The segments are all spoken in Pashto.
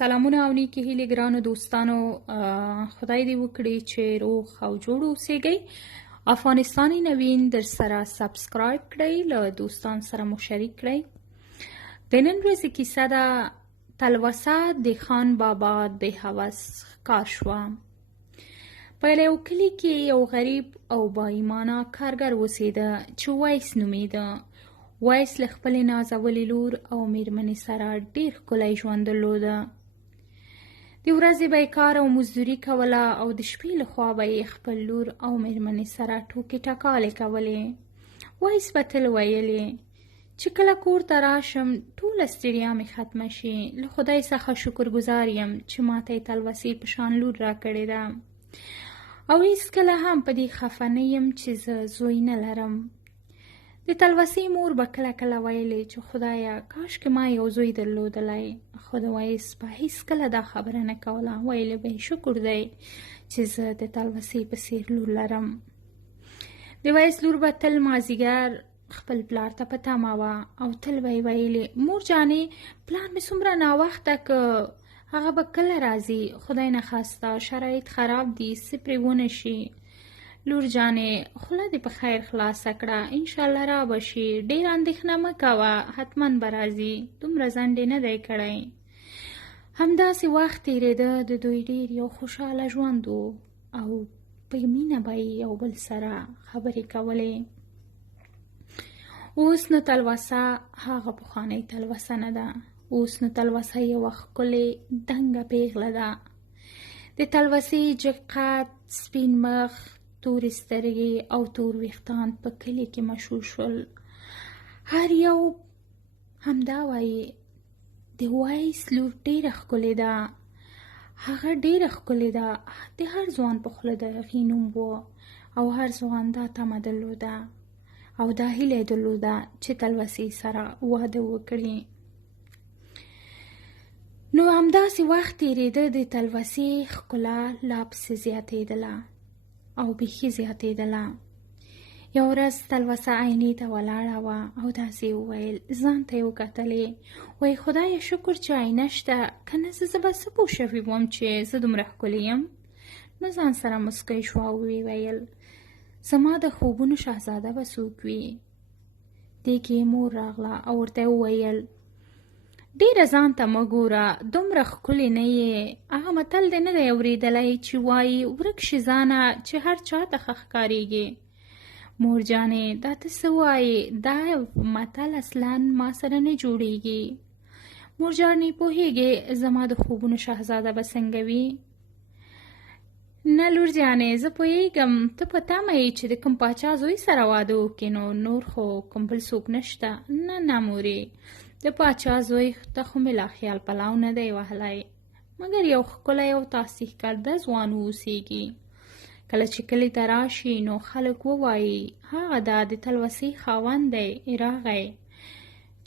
سلامونه او نیکی هیلې ګرانو دوستانو، خدای دې وکړي چې روغ او جوړ اوسئ. افغانستانی نوین در سره سبسکرایب کړئ، له دوستان سره مو شریک کړئ. د نن ورځې کیسه ده تلوسه د خان بابا د هوس ښکار شوه. په یو کلي کې یو غریب او با ایمانه کارګر اوسېده چې ویس نومېده. ویس له خپلې نازولې لور او میرمنې سره ډېر ښکلی ژوند درلوده. د ورځې به یې کار او مزدوري کوله او د شپې لخوا به یې خپل لور او میرمنې سره ټوکې ټکالې کولې. ویس به تل ویلې چې کله کور ته راشم ټوله ستړیا مې ختمه شي. له خدای څخه شکرګزار یم چې ماته یې تلوسې په شان لور راکړې ده، او هېڅکله هم په دې خفه نه یم چې زه زوی نه لرم. د تلوسې مور به کله کله ویلې چې خدایه کاشکې ما یو زوی درلودلی، خو د ویس به هېڅکله دا خبره نه کوله. ویلې به یې شکر دی چې زه د تلوسې په څېر لور لرم. د ویس لور به تل مازدیګر خپل پلار ته په تمه وه او تل به یې ویلې مور جانې پلار مې څومره ناوخته که هغه به کله راځي، خدای نخواسته شرایط خراب دي څه پرې ونه شي. لور جانې خوله دې په خیر خلاصه کړه، انشاءالله را به شي، ډېر اندېښنه مه کوه، حتما به راځي، دومره ځنډ یې نه دی کړی. همداسې وخت تېرېده، د دوی ډېر یو خوشحاله ژوند و او په مینه به یې یو بل سره خبرې کولې. اوس نو تلوسه هغه پخوانۍ تلوسه نه ده. اوس نو تلوسه یوه ښکلې دنګه پیغله ده. د تلوسې جګ قد، سپین مخ، تورې سترګې او تور ویښتان په کلي کې مشهور شول. هر یو همدا وایي د ویس لور ډېره ښکلې ده، هغه ډېره ښکلې ده. د هر ځوان په خوله د هغې نوم و او هر ځوان دا تمه درلوده او دا هیله یې درلوده چې تلوسې سره واده وکړي. نو همداسې وخت تېرېده، د تلوسې ښکلا لا پسې زیاتېدله او بیخي زیاتېدله. یو ورځ تلوسه عینې ته ولاړه وه او داسې وویل، ځان ته یې وکتلې، وایي خدایه شکر چې عینه شته، که نه زه به څه پوه شوې وم چې زه دومره ښکلې یم. نو ځان سره مسکی شوه او ویې ویل زما د خوبونو شهزاده به څوک وي. دې کې مور راغله او ورته وویل ډېره ځان ته مه ګوره، دومره ښکلې نه یې. هغه متل دې نه دی اورېدلی چې وایي ورک شي ځانه چې هر چا ته ښه ښکارېږي. مور جانې دا ته څه وایې؟ دا متل اصلا ما سره نه جوړېږي. مور جانې پوهېږې زما د خوبونو شهزاده به څنګه وي؟ نه لور جانې زه پوهېږم ته په تمه یې چې د کوم پاچا زوی سره واده وکړې، نو نور خو کوم بل څوک نشته. نه مورې، د پاچا زوی ته خو مې لا خیال پلاو نه دی وهلی، مګر یو ښکلی او تحصیل کرده ځوان اوسېږي. کله چې کلي ته راشي نو خلک ووایي هغه دا د تلوسې خاوند دی راغی.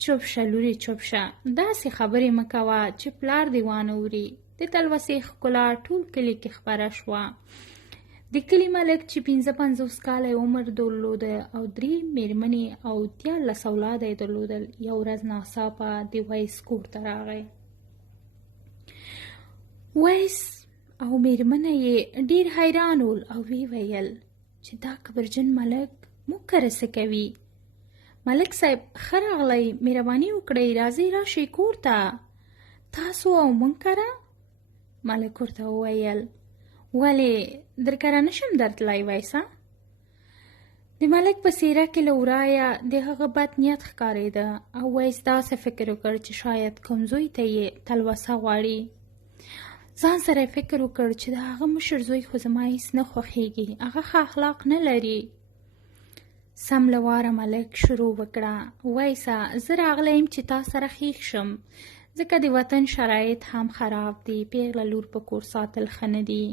چوپ شه لورې چوپ شه، داسې خبرې مه کوه چې پلار دې وانه اوري. د تلوسې ښکلا ټول کلي کې خپره شوه. د کلي ملک چې 55 کاله عمر درلوده او 3 میرمنې او 13 اولاده یې درلودل، یو ورځ ناڅاپه د ویس کور ته راغی. ویس او میرمنه یې ډېر حیران ول او وی ویل چې دا کبرجن ملک موږ کره څه کوي؟ ملک صاحب ښه راغلی، مهرباني وکړئ راځئ راشئ کور ته، تاسو او موږ کره؟ ملک ورته وویل ولې در کره نشم درتلی ویسه؟ د ملک په څېره کې له ورایه د هغه بد نیت ښکارېده او ویس داسې فکر وکړ چې شاید کوم زوی ته یې تلوسه غواړي. ځان سره یې فکر وکړ چې د هغه مشر زوی خو زما هېڅ نه خوښېږي، هغه ښه اخلاق نه لري. سم له واره ملک شروع وکړه، ویسه زه راغلی یم چې تا سره ښیښ شم، ځکه د وطن شرایط هم خراب دي، پیغله لور په کور ساتل ښه نه دي.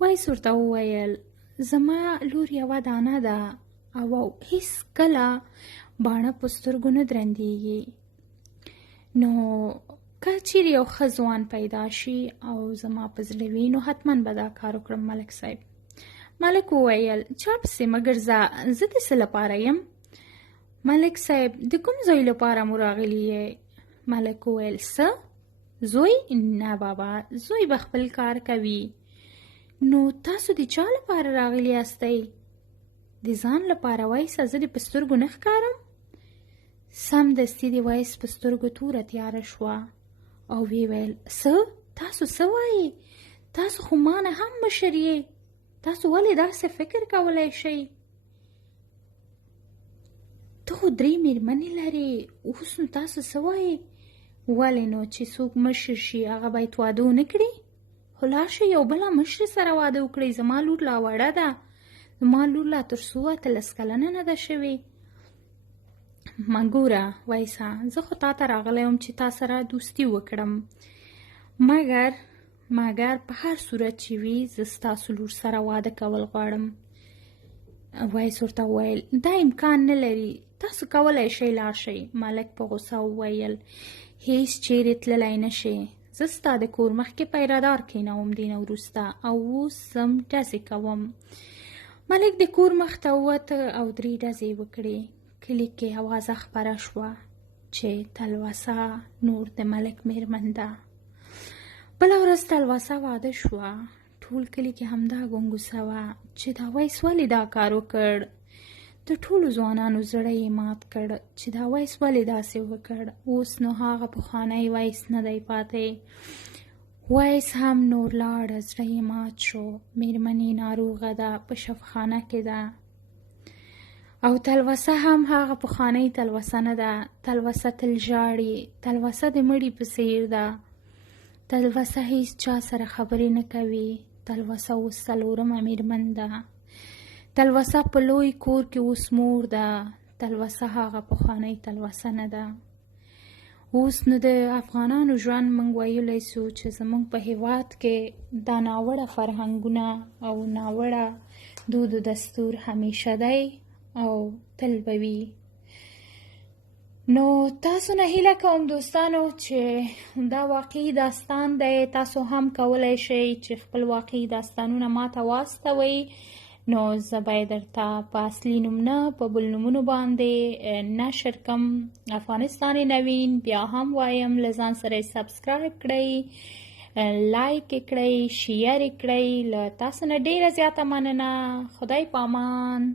ویس ورته وویل زما لور یوه دانه ده او هېڅکله باڼه په سترګو نه درندېږي. نو که چیرې یو ښه ځوان پیدا شي او زما په زړه وي نو حتما به دا کار وکړم ملک صاحب. ملک وویل چا پسې مه ګرځه، زه د څه لپاره یم؟ ملک صاحب د کوم ځای لپاره مو راغلي یې؟ ملک وویل څه؟ زوی؟ نه بابا، زوی به خپل کار کوي. نو تاسو د چا لپاره راغلی یاستئ؟ د ځان لپاره وایسه، زه د په سترګو نه ښکارم؟ سمدستي د وایس په سترګو توره تیاره شوه او وی ویل څه؟ تاسو څه وایې؟ تاسو خو ما نه هم مشر یې، تاسو ولې داسې فکر کولی شئ؟ ته خو 3 مېرمنې لرې، اوس نو تاسو څه وایې؟ ولې نو چې څوک مشر شي هغه باید واده ونه کړي؟ خو لاړ شئ یو بله مشرې سره واده وکړئ. زما لور لا وړه ده، زما لور لا تر 18 کلنه نه ده شوې. ما ګوره وایسه، زه خو تا ته راغلی وم چې تا سره دوستي وکړم، مګر په هر صورت چې وي زه ستاسو لور سره واده کول غواړم. وایس ورته وویل دا امکان نه لري، تاسو کولی شئ لاړ شئ. ملک په غوسه وویل هیڅ چیرې تللی نه شئ، زه ستا د کور مخکې پیرهدار کښېنوم دې نه وروسته، او اوس زم ډزې کوم. ملک د کور مخ ته ووته او 3 ډزې وکړې. کلي کې اوازه خپره شوه چې تلوسه نور د ملک مېرمن ده. بله ورځ تلوسه واده شوه. ټول کلي کې همدا ګنګوسه وه چې دا ویس ولې دا کار وکړ. د ټولو ځوانانو زړه یې مات کړ چې دا ویس ولې داسې وکړ. اوس نو هغه پخوانی ویس نه دی پاتې. ویس هم نور لاړ، زړه یې مات شو. مېرمن یې ناروغه ده، په شفاخانه کې ده. او تلوسه هم هغه پخوانی تلوسه نه ده. تلوسه تل ژاړي، تلوسه د مړي په څیر ده. تلوسه هیڅ چا سره خبرې نه کوي. تلوسه اوس 4مه مېرمن ده. تلوسه په لوی کور کې اوس مور ده. تلوسه هغه پخوانی تلوسه نه ده. اوس نو د افغانانو ژوند موږ ویلی سو چې زموږ په هیواد کې دا ناوړه فرهنګونه او ناوړه دود و دستور همیشه دی او تل به وي. نو تاسو نه هیله کوم دوستانو چې دا واقعي داستان دی، تاسو هم کولی شئ چې خپل واقعي داستانونه ماته واستوئ. نو زه باید درته په اصلي نوم نه په بل نومونو باندې نشر کم. افغانستان نوین بیا هم وایم له ځان سره سبسکرایب کړئ، لایک کړئ، شیر کړئ. له تاسو نه ډیره زیاته مننه. خدای پامان.